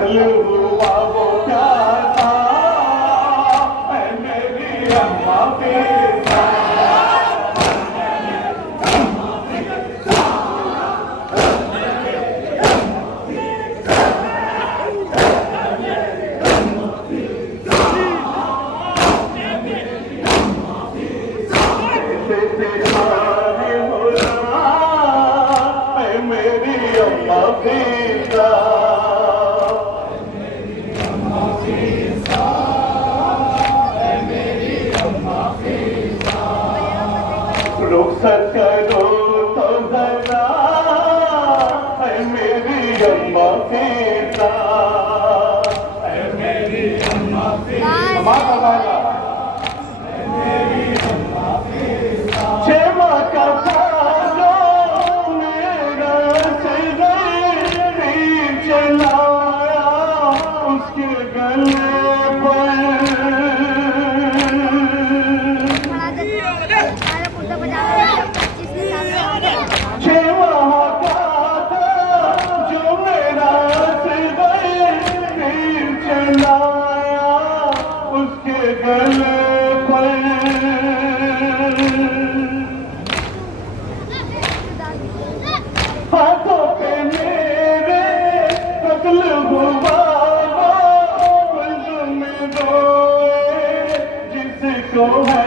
कल हुआ वो प्यार था, ऐ मेरी अम्मा फिजा। रुखसत करो तो जरा, ऐ मेरी अम्मा फिजा, ऐ मेरी अम्मा फिजा। छेमा का जो मेरा तीर चलाया उसके गले पर, छेमा का जो मेरा तीर चलाया उसके गले पर, हाथों पे मेरे कत्ल हुआ में रोए जिसको है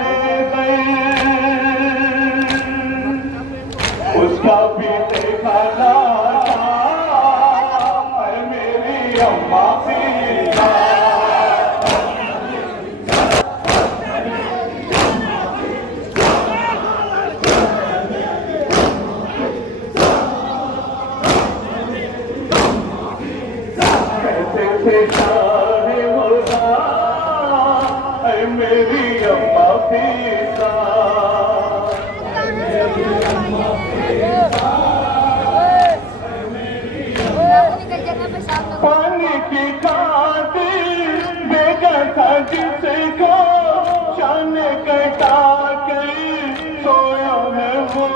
उसका भी देखा ना था, ऐ मेरी अम्मा फिजा। शाहे होगा ऐ मेरी अम्मा फिजा, पानी की खातिर बेगा था जिसको शान कटा के सोया है वो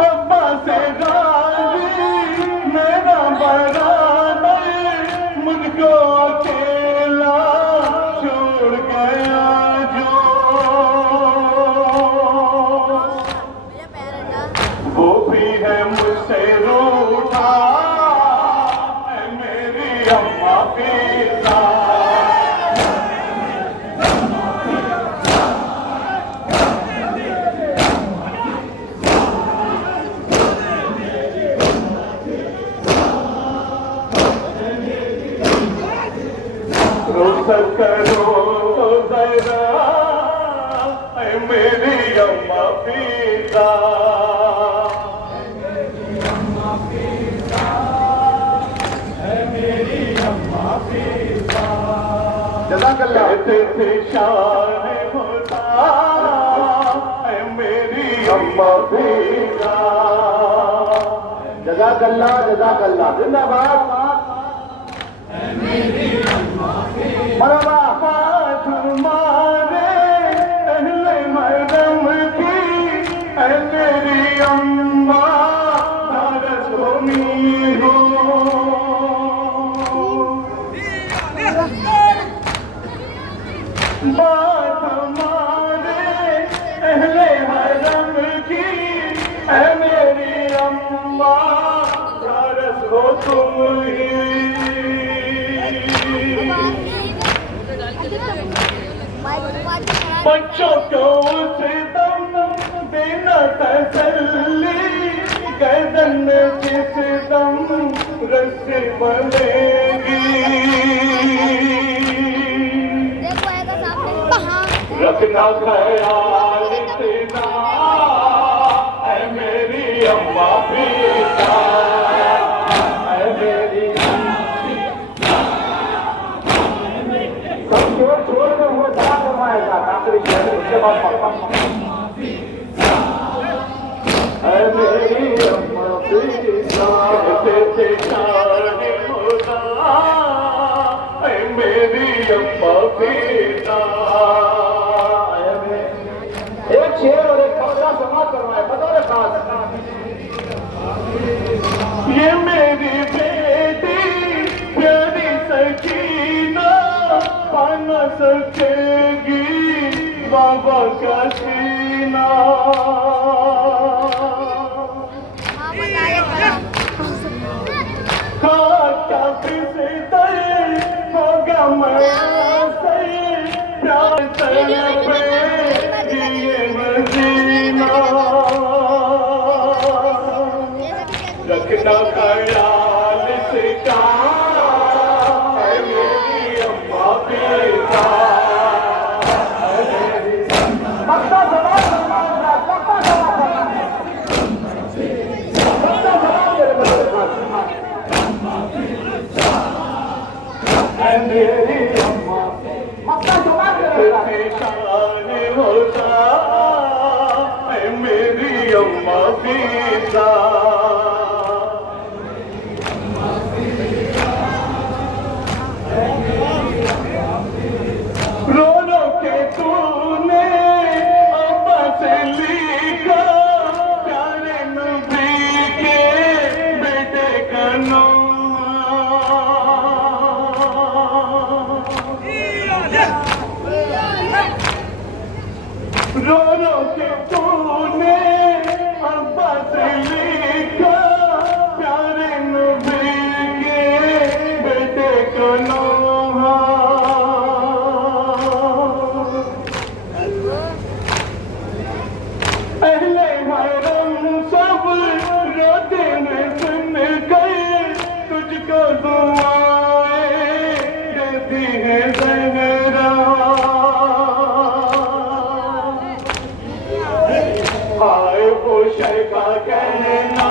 अब्बा से राजी मेरा बड़ा मुझको अकेला छोड़ गया जो, वो भी है मुझसे रूठा, ऐ मेरी अम्मा फिजा। रुखसत करो तो जरा, ऐ मेरी अम्मा फिजा। कहते थे शान होता ऐ मेरी अम्मा फिजा। जज़ाकल्लाह जज़ाकल्लाह जिंदाबाद। मरहबा। हाथ मारे अहले मरदम की ऐ मेरी अम्मा भारत भूमि हो। बात मारे अहले हरम की ऐ मेरी अम्मा भारत हो तुम ही। बच्चों को उसे दम देना तसल्ली, गर्दन में जिस दम रस्सी बनेगी। रखना ख्याल इतना ऐ मेरी अम्मा फिजा। ऐ मेरी सब छोड़ छोड़ के वो दवा करवाएगा आखिरी शहर उसके बाद पक्का। ऐ मेरी अम्मा फिजा तेरे शाने होना ऐ मेरी अम्मा फिजा। एक शेर और एक कविता समाप्त करवाए बतौर खास। बाबा का सीना खाता फिसता होगा रखना ख्याल इसका है मेरी अम्मा बेटा पक्का सवाल पक्का सवाल है मेरी अम्मा पक्का सवाल पेशान होता है मेरी अम्मा बेटा रो रो के तूने अब्बा से लिखा प्यारे नबी के बेटे को नोहा अहले हरम सब रोते में सुन गए तुझको दुआएं देती है ज़हरा हाय वो शर्का कहना